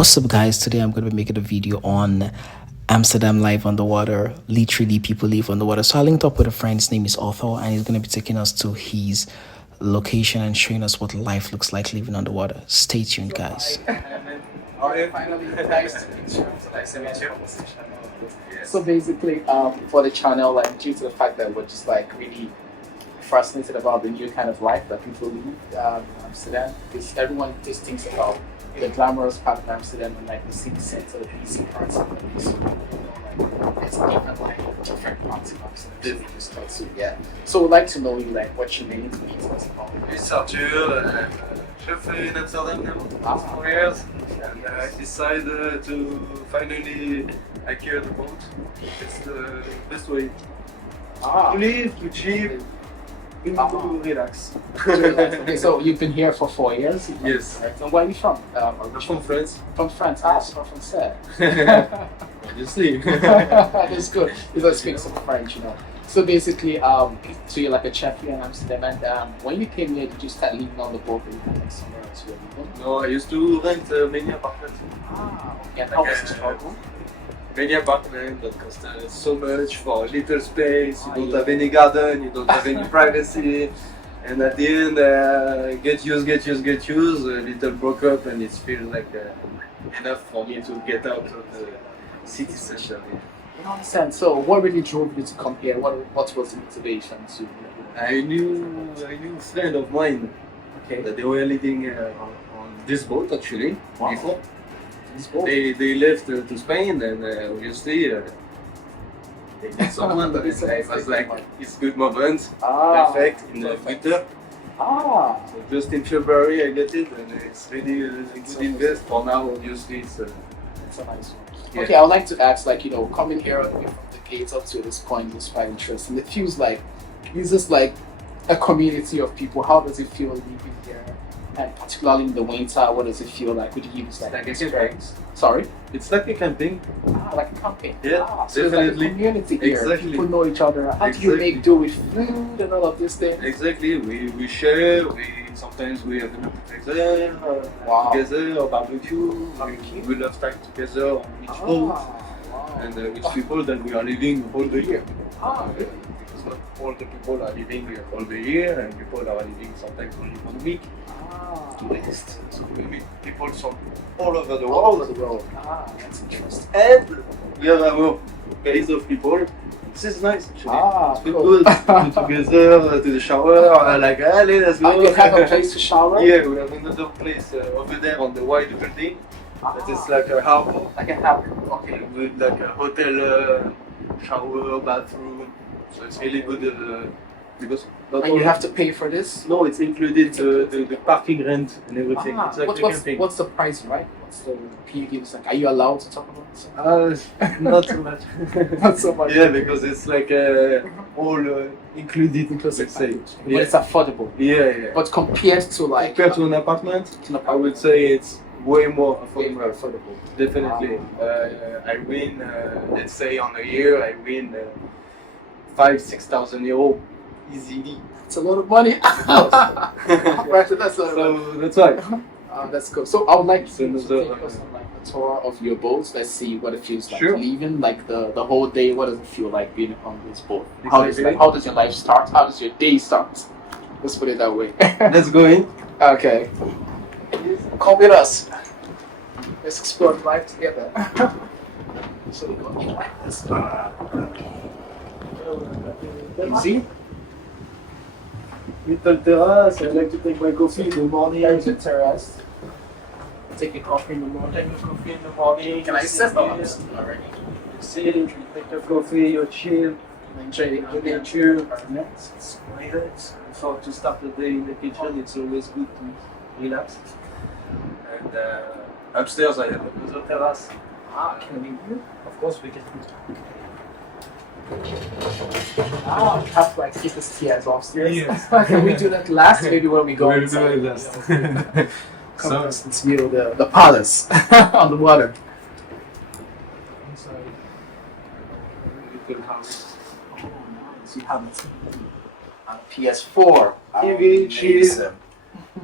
What's up, guys? Today I'm going to be making a video on Amsterdam life on the water. Literally, people live on the water. So I linked up with a friend. His name is Arthur, and he's going to be taking us to his location and showing us what life looks like living on the water. Stay tuned, guys. Finally, nice to meet you. Nice to meet you. So basically, for the channel, like due to the fact that we're just like really fascinated about the new kind of life that people live in Amsterdam, because everyone just thinks about the glamorous part of Amsterdam and like the city center, the busy parts of the city. Like, it's different, like different parts of Amsterdam. So yeah. So we'd like to know you, like what your name means us about. It's Arthur. Chef in Amsterdam now, last 4 years, and I decided to finally acquire the boat. It's the best way to live, to cheap, to relax. Okay, so you've been here for 4 years? Yes. Right. And where are you from? I'm from France. From France. Ah, so from France. Obviously. That's good. You don't speak some French, you know. So basically, so you're like a chef here in Amsterdam, and when you came here, did you start living on the boat or you were like somewhere else you were living? No, I used to rent many apartments. Okay. And how was the struggle? Many apartments that cost so much for little space. You don't have any garden, you don't have any privacy, and at the end, get used. A little broke up, and it feels like enough for me to get out of the city center. I understand. So, what really drove you to come here? What was the motivation to? I knew a friend of mine that they were living on this boat actually before. This boat? They left to Spain, and obviously they need someone. But I was like, it's good moment, perfect in the winter. So just in February I get it, and it's really a good invest. For now, obviously it's a nice one. Yeah. Okay, I would like to ask, like, you know, coming here from the gates up to this point is quite interesting. It feels like it's just like a community of people. How does it feel living here? And particularly in the winter, what does it feel like? Would you use like a experience? Sorry? It's like a camping. Like a camping. Yeah, So it's like a community here. Exactly. People know each other. How do you make do with food and all of these things? Exactly. We share. Sometimes we have an appetizer together or barbecue. We love time together on each boat. And with people that we are living all the year. Because not all the people are living all the year, and people are living sometimes only 1 week. Tourists. So we meet people from all over the world. All over the world. That's interesting. And we have our base of people. This is nice actually. It's been Cool. good. Go together to the shower, like, allez, let's go. You have a place to shower? Yeah, we have another place over there on the white building. That is like a harbor. Like a harbor. Okay. With like a hotel, shower, bathroom. So it's really good because not And you have to pay for this? No, it's included the parking rent and everything. It's like the camping. What's the price, right? What's the PUD? Like, are you allowed to talk about this? Not so much. Not so much. Yeah, because it's like all included, let's say. But it's affordable. Yeah. But compared to like Compared to an apartment, I would say it's way more affordable. Definitely. I win, let's say on a year, I win 5,000-6,000 euros easily. It's a lot of money. Right, so that's a lot of money. That's why. That's cool. So I would like to take another- us on like a tour of your boats. Let's see what it feels like Sure. leaving, like the whole day. What does it feel like being on this boat? Exactly. How does your life start? How does your day start? Let's put it that way. Let's go in. Okay. Come with us. Let's explore life together. So we go in like this. Easy. Little terrace, I like to take my coffee in the morning. There's a terrace. Take a coffee in the morning. Take your coffee in the morning. Can I sit on this already? Sit, take your coffee, you chill. Enjoy the nature. It's quiet. Before to start the day in the kitchen, it's always good to relax. And upstairs I have another terrace. Can we do? Of course we can. We have to like keep the stairs upstairs. Yes. Can we do that last? Maybe when we go We'll do inside. it last. Come let's view the palace on the water. Inside. Little house. Oh, nice. You have a PS4. TV, chill. Amazing.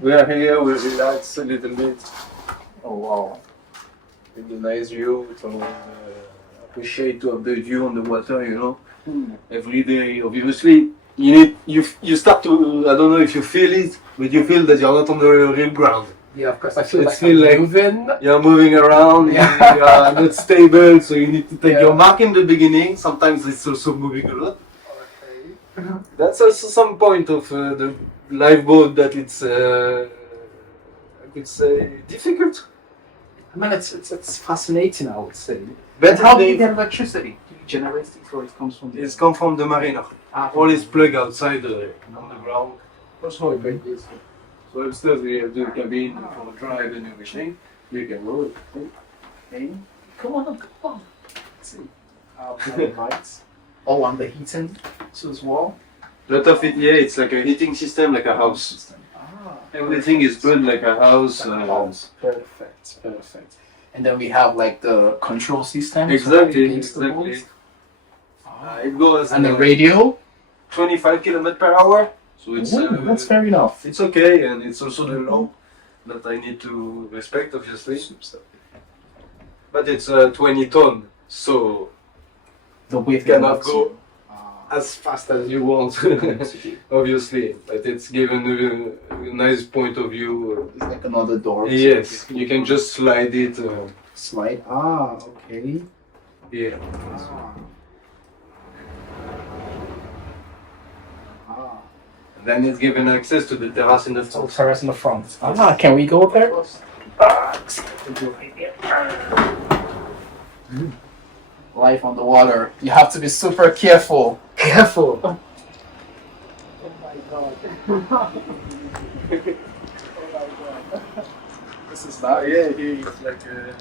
We are here, we relax a little bit. Oh wow. with a nice view. So appreciate to have the view on the water, you know. Every day, obviously, you start to, I don't know if you feel it, but you feel that you're not on the real ground. Yeah, of course. I feel It's like I'm like moving. you're moving around, you are not stable, so you need to take your mark in the beginning. Sometimes it's also moving a lot. That's also some point of the lifeboat that it's, I could say, difficult. I mean, it's fascinating, I would say. But How do you get electricity? Do you generate it or it comes from the... It's come from the marina. All is plugged outside on the ground. That's how it goes. So upstairs we have the cabin for drive and everything. You can roll it. Okay. Come on. Let's see. The lights. Oh, and the heating too as well. Lot of it, yeah, it's like a heating system, like a house. Everything is built like a house. Perfect. And then we have like the control system. Exactly. It goes and the radio. 25 km/h. So it's that's fair enough. It's okay, and it's also the law that I need to respect, obviously. But it's 20 ton, so the weight cannot go as fast as you want, obviously. But it's given a nice point of view. It's like another door. Yes, you can just slide it. Slide. Okay. Yeah. Then it's given access to the terrace in the front. Terrace in the front. Can we go there? Life on the water. You have to be super careful. Careful. Oh my god. This is nice. Yeah, here it's like a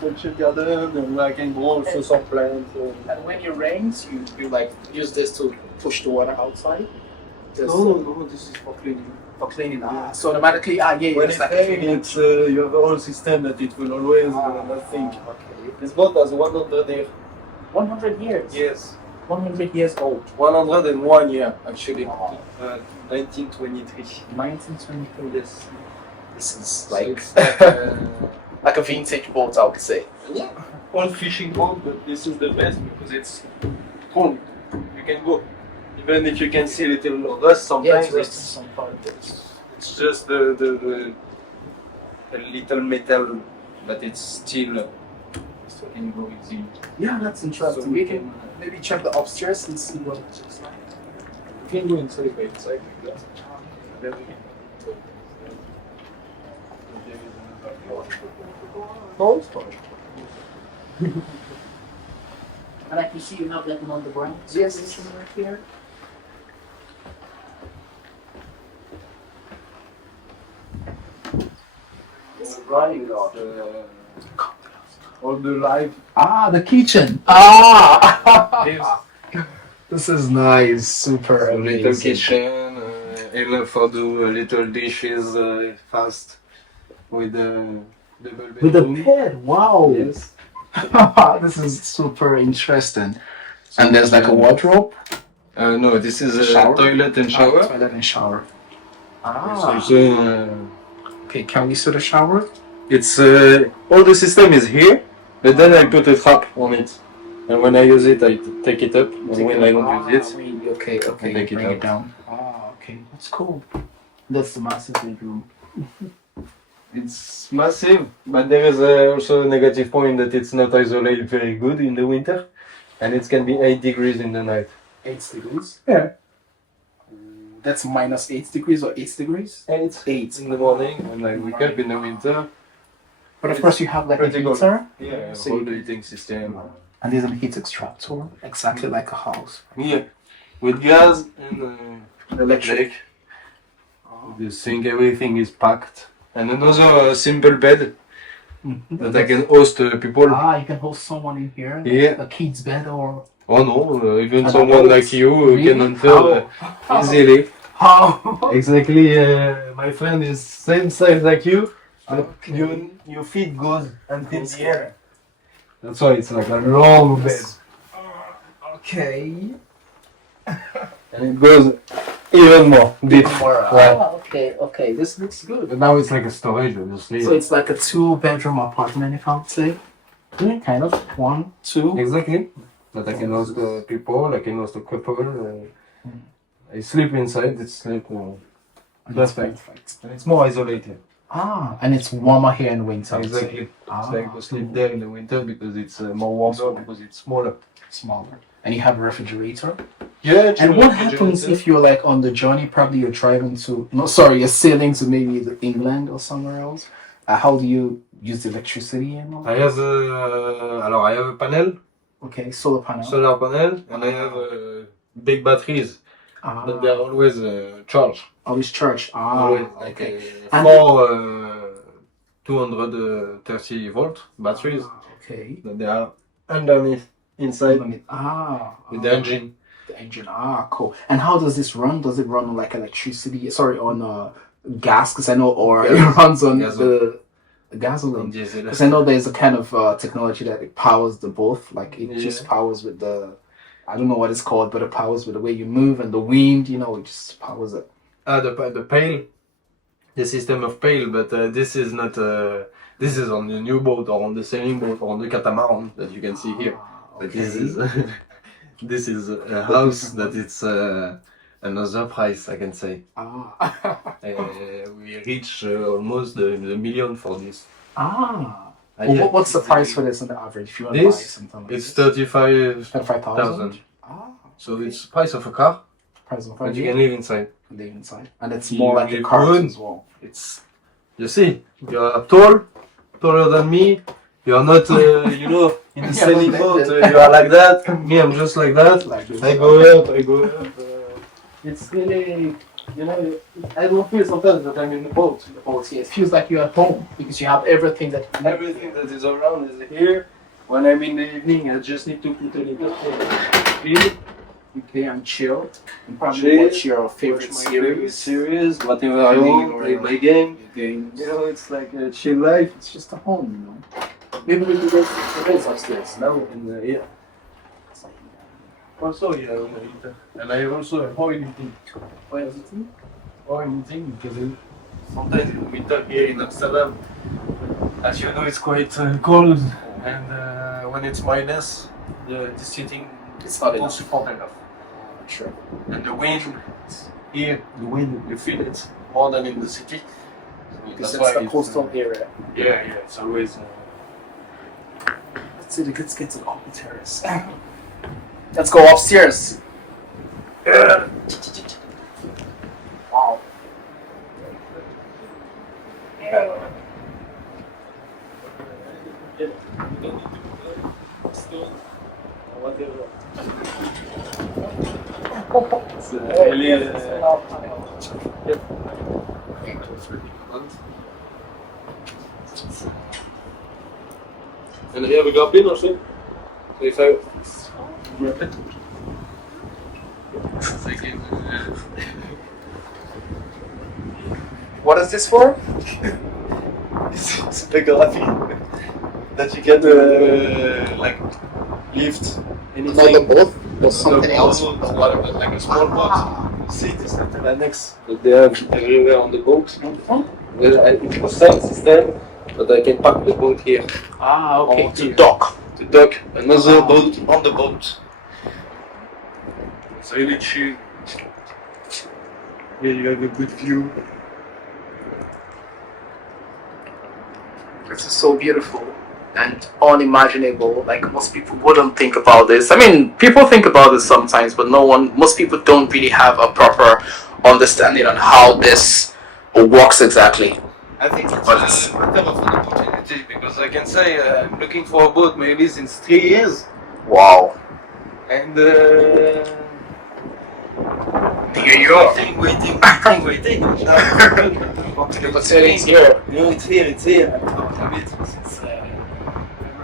culture garden and like and also some plants. And when it rains, you like use this to push the water outside. No, this is for cleaning. For cleaning. So automatically, When it's like rains, you have a whole system that it will always, I think. Okay. This boat has 100 years. 100 years? Yes. 100 years old. 101 year, actually. 1923. 1923. Yes. This is So like, it's like like a vintage boat, I would say. yeah. Old fishing boat, but this is the best because it's strong. You can go. Even if you can see a little rust sometimes, it's just the little metal, but it's still can go easy. Yeah, that's interesting. So we can maybe check the upstairs and see what it looks like. You can go inside. And I can see you have that on the ground. Yes. Right here. Right, all the life. The kitchen. This is nice. Super amazing. Little kitchen, enough for do little dishes fast with the double bedroom. With the bed. Wow. Yes. This is super interesting. And there's like a wardrobe. No, this is a Shower? toilet and shower. Toilet and shower. It's also, Okay, can we see the shower? it's all the system is here, but then I put a trap on it, and when I use it, I take it up, and when I don't use it, Okay, I take bring it it down. Okay, that's cool. That's the massive bedroom. it's massive. But there is also a negative point that it's not isolated very good in the winter, and it can be 8 degrees in the night. 8 degrees? Yeah. That's minus 8 degrees or 8 degrees? 8 in the morning when I wake up in the winter. But of course you have like a Pretty good. heater. Yeah, So whole you- heating system. And there's a heat extractor, exactly like a house. Yeah, with gas and electric. The sink, everything is packed. And another simple bed that I can host people. You can host someone in here. Yeah. A kid's bed or... Oh no, even An someone adult? like you Really? can enter easily. How? Exactly, my friend is same size like you, but your feet goes until the air. That's why it's like a long bed. Okay. And it goes Even more. Deep. More. Ah, okay. This looks good. But now it's like a storage, obviously. So it's like a 2-bedroom apartment, if I would say. Yeah, kind of. 1, 2. Exactly. But I can host people, I can host a couple. I sleep inside, it's sleep. Perfect. And it's more isolated. Ah, and it's warmer here in winter. Exactly. Ah, It's like to sleep there in the winter because it's more warmer, because it's smaller. smaller. And you have a refrigerator. Yeah. And what happens if you're like on the journey? Probably you're driving to, no, sorry, you're sailing to maybe England or somewhere else. How do you use the electricity and all? I have a panel, Okay, solar panel. solar panel, and I have big batteries, but they're always charged. Always charged. Always, Okay. like four 230 volt batteries Okay. that they are underneath, inside, with the engine. The engine. Cool. And how does this run? Does it run on like electricity? Sorry, on gas? Because I know, or it runs on the gasoline. Because I know there's a kind of technology that it powers the both. Like it just powers with the, I don't know what it's called, but it powers with the way you move and the wind. You know, it just powers it. The pail, the system of pail, but this is not. This is on the new boat or on the sailing boat or on the catamaran that you can see here. But this is this is a house that it's another price, I can say. We reach almost the million for this. What's the price for this on the average? If you want to buy something like it's this? 35,000. So it's price of a car, but you can live inside. And it's more like a car as well. It's, you see, you're taller than me. You're not, in the sailing boat. You are like that. Me, I'm just like that. I go up. It's really, I don't feel sometimes that I'm in the boat. It feels like you're at home because you have everything that is around is here. When I'm in the evening, I just need to put a little here. Okay, and chill. And probably watch your favorite series, whatever I want, play my game. It's like a chill life. It's just a home, Maybe we can go to the base upstairs. No, Also, and I also have oil heating. Oil heating because sometimes in the winter here in Amsterdam, as you know, it's quite cold, and when it's minus, this heating won't support enough. Sure. And the wind here, you feel it more than in the city. Because it's the coastal area. Yeah, it's always. Let's get to the upper terrace. Let's go upstairs. Wow. It's really. And you have a gap in or so? So if I grab it. What is this for? It's a graphy that you can lift anything. Not the boat, or something else. Whatever, like a small boat. See, it's not an annex that they have everywhere on the boat. It's a sound system, but I can park the boat here. Okay. To dock another boat on the boat. It's really chill. Here you have a good view. This is so beautiful and unimaginable. Like most people wouldn't think about this. I mean, people think about this sometimes, but most people don't really have a proper understanding on how this works exactly. I think it's a matter of an opportunity because I can say I'm looking for a boat maybe since 3 years. Wow. And here you are. Waiting. But it's here. It's here. I mean, it's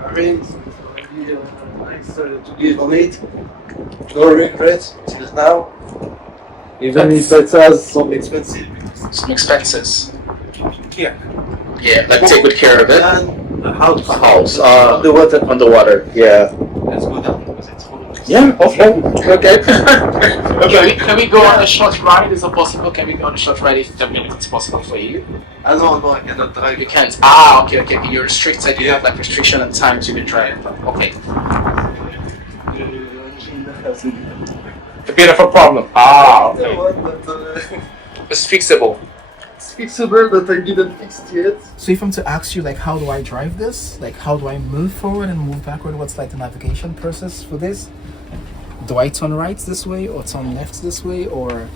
arranged. It's already nice to give on it. No regrets till now. Even if it has some expenses. Some expenses. Here. Yeah, like take good care of it. And a house. Underwater. Yeah. Let's go down because it's full of Yeah, okay. Okay. Can we go on a short ride? Is it possible? Can we go on a short ride if 10 minutes is possible for you? No, I cannot drive. You can't. Ah, okay. You're restricted. You have like restriction on time to be driving. Okay. A bit of a problem. Ah, okay. It's fixable. It's fixable, but I didn't fix it yet. So if I'm to ask you, like, how do I drive this? Like, how do I move forward and move backward? What's like the navigation process for this? Do I turn right this way or turn left this way or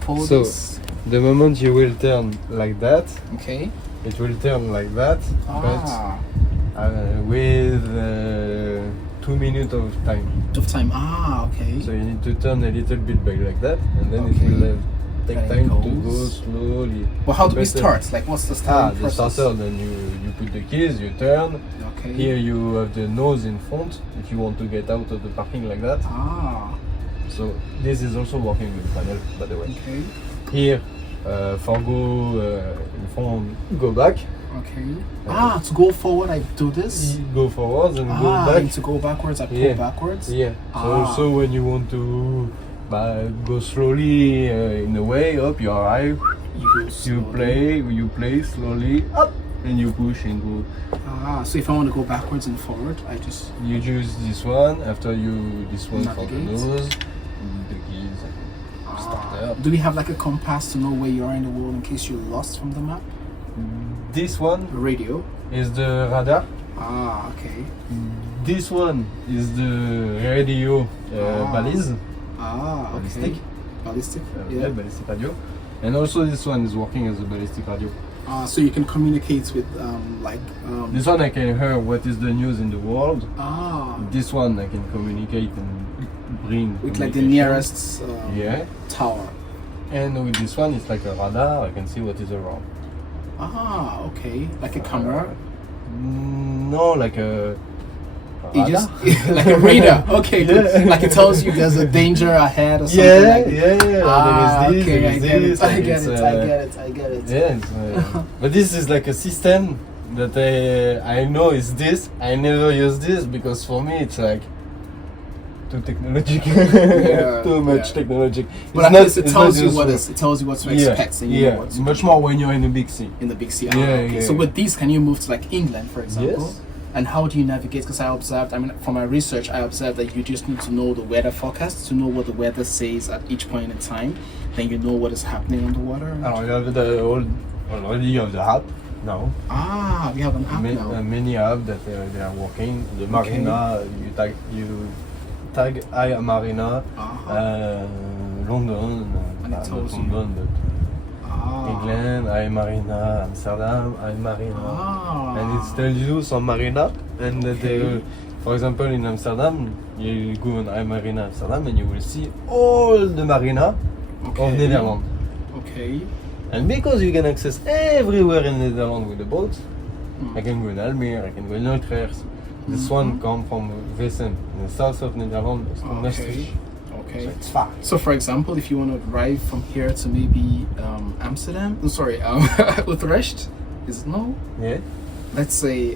pull So, this? the moment you will turn like that, Okay. it will turn like that, Ah. but with 2 minutes of time. Of time. Ah, okay. So you need to turn a little bit back like that, and then Okay. it will take Then it time to go goes. slowly. Well, how do we But, start? Like, what's the starting The process? starter, then you put the keys, you turn. Okay. Here you have the nose in front if you want to get out of the parking like that. Ah. So this is also working with panel, by the way. Okay. Here, for go in front, go back. Okay. To go forward, I do this. You go forwards and go back. And to go backwards, I pull Yeah. backwards. Yeah. So also when you want to go slowly in the way up, you arrive. You go slowly. You play slowly up, and you push and go. So if I want to go backwards and forward, I just You choose this one. After this one for the Navigate. nose, the keys. Starter. Do we have like a compass to know where you are in the world in case you're lost from the map? This one Radio. is the radar. Okay. This one is the radio balise. Okay. Ballistic. Ballistic. Ballistic radio. And also this one is working as a ballistic radio. So you can communicate with This one I can hear what is the news in the world. This one I can communicate and bring with like the communication. nearest tower. And with this one it's like a radar, I can see what is around. Okay. Like a camera. No, like a It radar. just like a radar. Okay, good. Yeah. Like it tells you there's a danger ahead or something like that. There is this, Okay, there I is get this, it. I and get it's, it. I get it. Yeah, but this is like a system that I know is this. I never use this because for me it's like too technological, too much technology. But at least it tells you what to expect. And you know what to much more when you're in a big city. in the big city. Yeah. So with these, can you move to like England, for example? Yes. And how do you navigate? Because from my research, I observed that you just need to know the weather forecast to know what the weather says at each point in time. Then you know what is happening on the water. Alors, you have already you have the app now. We have an app now. Many apps that they are working. The Marina, you tag I Marina, London, And it not tells you. London, but England, I Marina, Amsterdam, I Marina, and it tells you some marina, and that for example in Amsterdam, you go on I Marina Amsterdam, and you will see all the marina of Netherlands. Okay. And because you can access everywhere in Netherlands with the boat, I can go in Almere, I can go in Utrecht. This one comes from Vessen, in the south of Netherlands. Okay. So it's far. So, for example, if you want to drive from here to maybe Amsterdam, Utrecht, Yeah. let's say,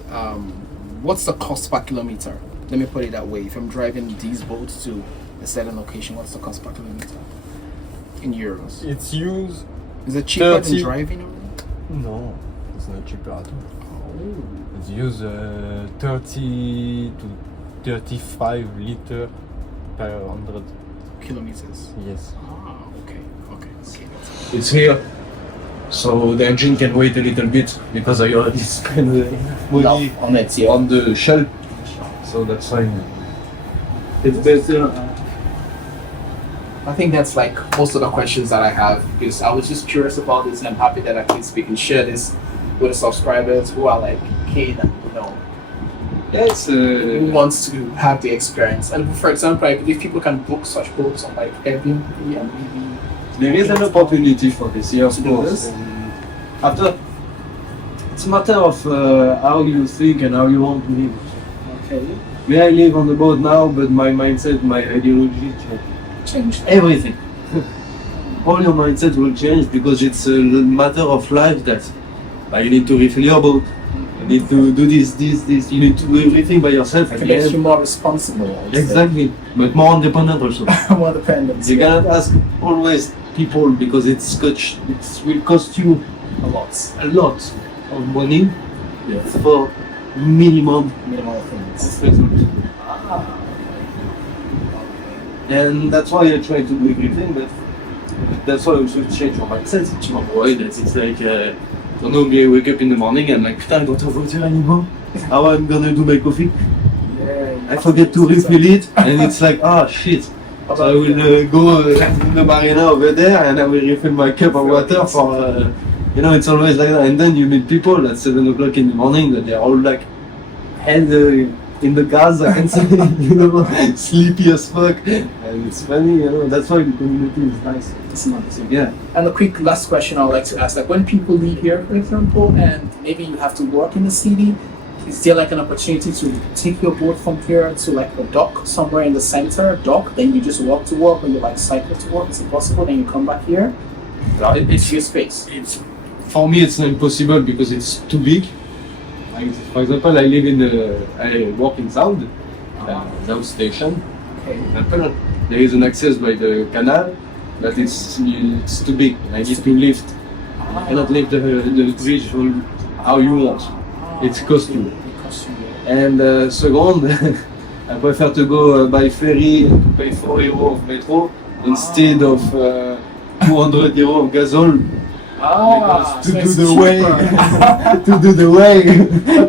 what's the cost per kilometer? Let me put it that way. If I'm driving these boats to a certain location, what's the cost per kilometer in euros? It's used. Is it cheaper 30. than driving? No, it's not cheaper at all. It's used 30 to 35 liter per 100 kilometers. Yes. Okay. It's here, so the engine can wait a little bit because I already spent money on it, yeah. on the shell, so that's fine. It's better. I think that's like most of the questions that I have because I was just curious about this and I'm happy that at least we can share this with the subscribers who are like keen and Yes. who wants to have the experience. And for example, I believe people can book such boats on like Airbnb and maybe There is an opportunity for this, yeah, of course. After, it's a matter of how you think and how you want to live. Okay. May I live on the boat now, but my mindset, my ideology Change everything. All your mindset will change because it's a matter of life that you need to refill your boat. You need to do this. You need to do everything by yourself. It makes you more responsible. Exactly, but more independent also. More dependent. You cannot ask always people because it will cost you a lot of money for minimum things. results. And that's why I try to do everything, but that's why I also change your mindset. You avoid it. It's like, don't know, me, I wake up in the morning and like, putain, I don't have water anymore. How I'm gonna do my coffee? I forget to refill it, and it's like, ah, shit. So I will go in the marina over there and I will refill my cup of water for, it's always like that. And then you meet people at 7 o'clock in the morning that they're all like, head in the cars, I can say, sleepy as fuck. And it's funny, that's why the community is nice. It's nice. Yeah. And a quick last question I would like to ask, like when people leave here, for example, and maybe you have to work in the city, is there like an opportunity to take your boat from here to like a dock somewhere in the center, then you just walk to work, or you like cycle to work? Is it possible? Then you come back here? It's your space. For me, it's not impossible because it's too big. Like, for example, I work in South Station. Okay. There is an access by the canal, but it's too big. I need to lift. I cannot lift the bridge how you want. It's costly. And second, I prefer to go by ferry and to pay 4 euros of metro instead of 200 euros of gasol. To do the way,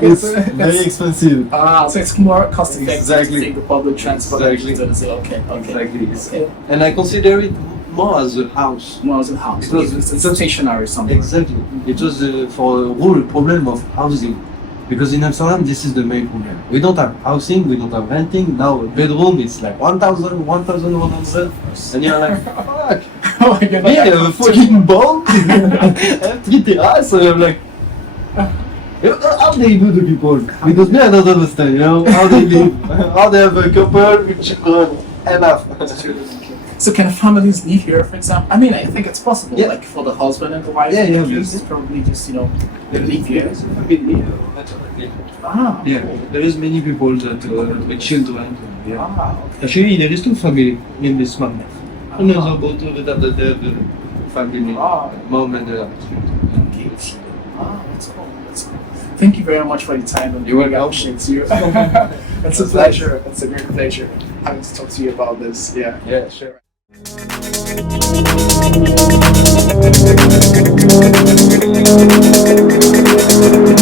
it's very expensive. So it's more cost effective Exactly. to take the public transport. Exactly. Okay. Exactly. Okay. And I consider it more as a house. More as a house. It's a stationary something. Exactly. It was for a whole problem of housing. Because in Amsterdam, this is the main problem. We don't have housing, we don't have renting. Now a bedroom, it's like 1,000, 1,100. And you're like, fuck. Oh my God. Me, I have a fucking boat. I have 3 terraces. And I'm like, how they do the people? Because me, I don't understand, how they live. How they have a couple with children. Enough. So can families live here, for example? I mean, I think it's possible, Yeah. like for the husband and the wife. Yeah, It's probably just, they live here. Yeah, there is many people that with children. Yeah. Okay. Actually, there is 2 family in this man. Another boat that they have the family, mom and dad. Okay. That's cool. Thank you very much for your time. And You're welcome. options. It's a That's pleasure. It's a great pleasure having to talk to you about this. Yeah. Yeah, sure. Thank you.